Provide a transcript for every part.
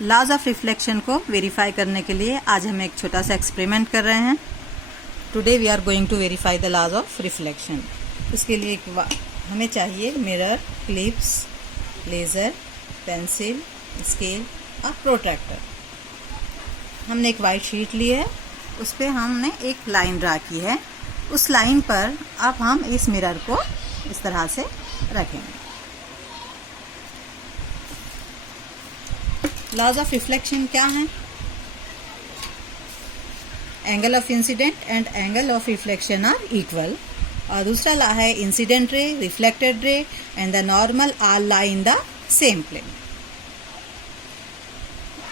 Laws of reflection को verify करने के लिए आज हम एक छोटा सा एक्सपेरिमेंट कर रहे हैं। Today we are going to verify the laws of reflection. उसके लिए हमें चाहिए mirror, clips, laser, pencil, scale और प्रोट्रैक्टर। हमने एक वाइट शीट ली है, उस पर हमने एक लाइन ड्रा की है। उस लाइन पर अब हम इस मिरर को इस तरह से रखेंगे। लॉज ऑफ रिफ्लेक्शन क्या है? Angle of incident and angle of reflection are equal. और दूसरा लॉ है incident ray, reflected ray and the normal are lie in the same plane.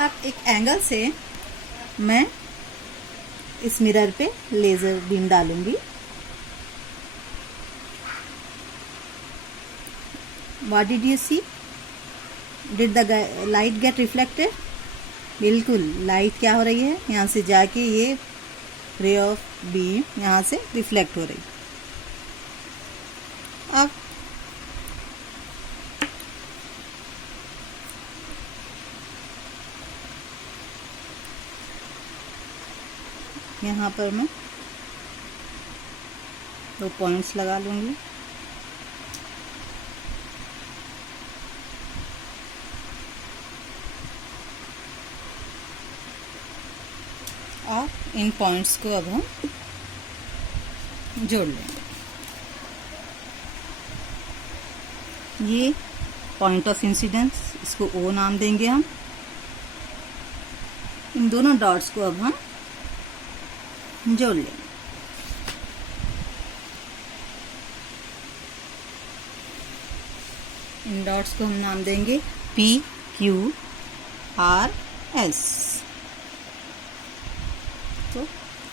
अब एक एंगल से मैं इस मिरर पे लेजर बीम डालूंगी। What did you see? Did the light get reflected? बिल्कुल, लाइट क्या हो रही है, यहाँ से जाके ये रे ऑफ बीम यहाँ से रिफ्लेक्ट हो रही। अब यहाँ पर मैं 2 पॉइंट्स लगा लूंगी। और इन पॉइंट्स को अब हम जोड़ लेंगे। ये पॉइंट ऑफ इंसिडेंस, इसको ओ नाम देंगे हम। इन दोनों डॉट्स को अब हम जोड़ लेंगे। इन डॉट्स को हम नाम देंगे P, Q, R, S। तो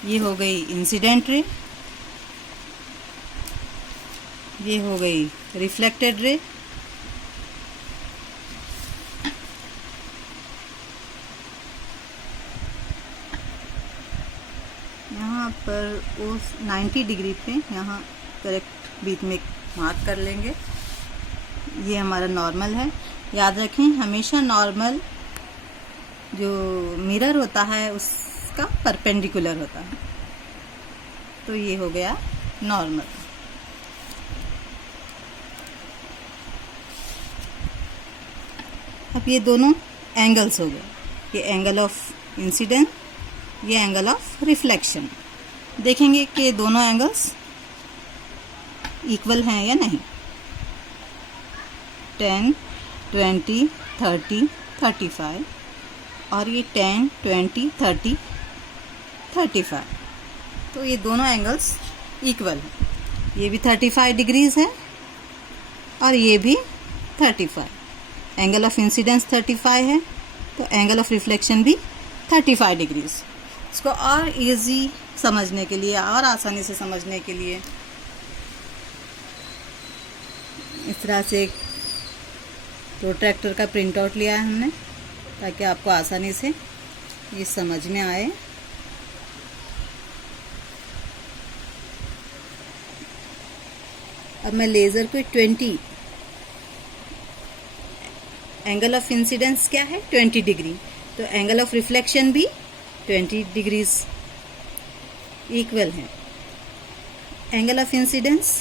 ये हो गई इंसिडेंट रे, ये हो गई रिफ्लेक्टेड रे, यहाँ पर उस 90 डिग्री पे यहाँ करेक्ट बीच में मार्क कर लेंगे। ये हमारा नॉर्मल है। याद रखें, हमेशा नॉर्मल जो मिरर होता है उसका परपेंडिकुलर होता है। तो ये हो गया नॉर्मल। अब ये दोनों एंगल्स हो गए, ये एंगल ऑफ इंसिडेंट, ये एंगल ऑफ रिफ्लेक्शन। देखेंगे कि दोनों एंगल्स इक्वल हैं या नहीं। 10, 20, 30, 35 और ये 10, 20, 30, 35। तो ये दोनों एंगल्स इक्वल हैं। ये भी 35 डिग्रीज है और ये भी 35। एंगल ऑफ इंसिडेंस 35 है, तो एंगल ऑफ रिफ्लेक्शन भी 35 डिग्रीज। इसको और इजी समझने के लिए और आसानी से समझने के लिए इस तरह से एक प्रोट्रैक्टर का प्रिंट आउट लिया है हमने, ताकि आपको आसानी से ये समझ में आए। अब मैं लेज़र को 20, एंगल ऑफ इंसिडेंस क्या है 20 डिग्री, तो एंगल ऑफ रिफ्लेक्शन भी 20 डिग्रीज इक्वल है। एंगल ऑफ इंसिडेंस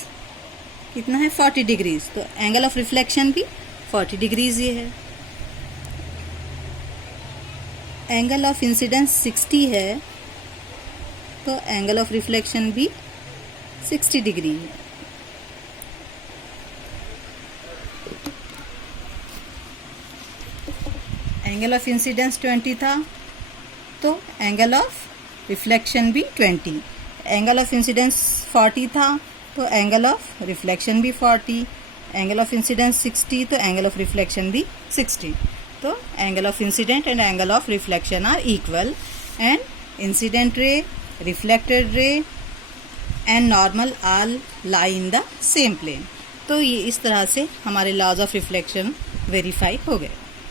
कितना है 40 डिग्रीज, तो एंगल ऑफ रिफ्लेक्शन भी 40 डिग्रीज ये है। एंगल ऑफ इंसिडेंस 60 है, तो एंगल ऑफ रिफ्लेक्शन भी 60 डिग्री है। एंगल ऑफ इंसिडेंस 20 था, तो एंगल ऑफ रिफ्लेक्शन भी 20। एंगल ऑफ इंसिडेंस 40 था, तो एंगल ऑफ रिफ्लेक्शन भी 40। एंगल ऑफ इंसिडेंस 60, तो एंगल ऑफ रिफ्लेक्शन भी 60। तो angle of incident and angle of reflection are equal and incident ray, reflected ray and normal are lie in the same plane. तो ये इस तरह से हमारे लॉज ऑफ रिफ्लेक्शन वेरीफाई हो गए।